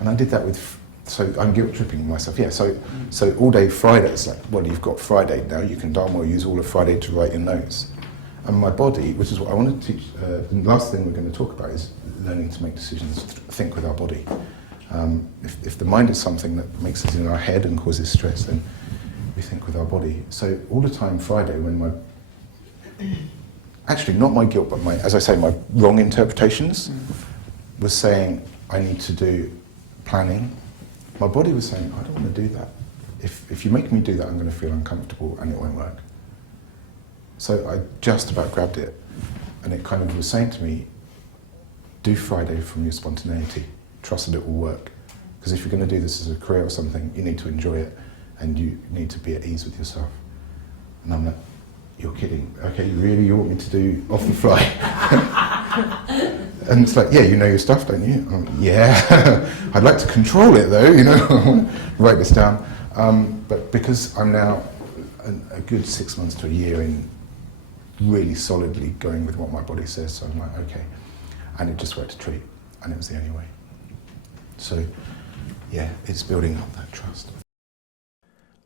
And I did that with, so I'm guilt tripping myself. Yeah, so all day Friday, it's like, well, you've got Friday now, you can darn well use all of Friday to write your notes. And my body, which is what I want to teach, the last thing we're going to talk about is learning to make decisions, think with our body. If the mind is something that makes us in our head and causes stress, then we think with our body. So all the time Friday, when my, actually not my guilt, but my, as I say, my wrong interpretations was saying I need to do planning. My body was saying, I don't want to do that. If you make me do that, I'm going to feel uncomfortable and it won't work. So I just about grabbed it, and it kind of was saying to me, do Friday from your spontaneity. Trust that it will work. Because if you're going to do this as a career or something, you need to enjoy it, and you need to be at ease with yourself. And I'm like, you're kidding. Okay, you want me to do off the fly? And it's like, yeah, you know your stuff, don't you? Yeah. I'd like to control it though, you know. Write this down. But because I'm now a good 6 months to a year in really solidly going with what my body says, so I'm like, okay. And it just worked a treat, and it was the only way. So, yeah, it's building up that trust.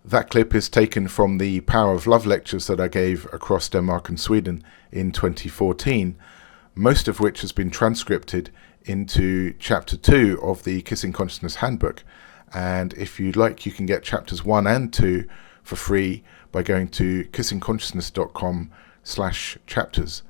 That clip is taken from the Power of Love lectures that I gave across Denmark and Sweden in 2014, most of which has been transcripted into Chapter 2 of the Kissing Consciousness Handbook. And if you'd like, you can get Chapters 1 and 2 for free by going to kissingconsciousness.com/chapters.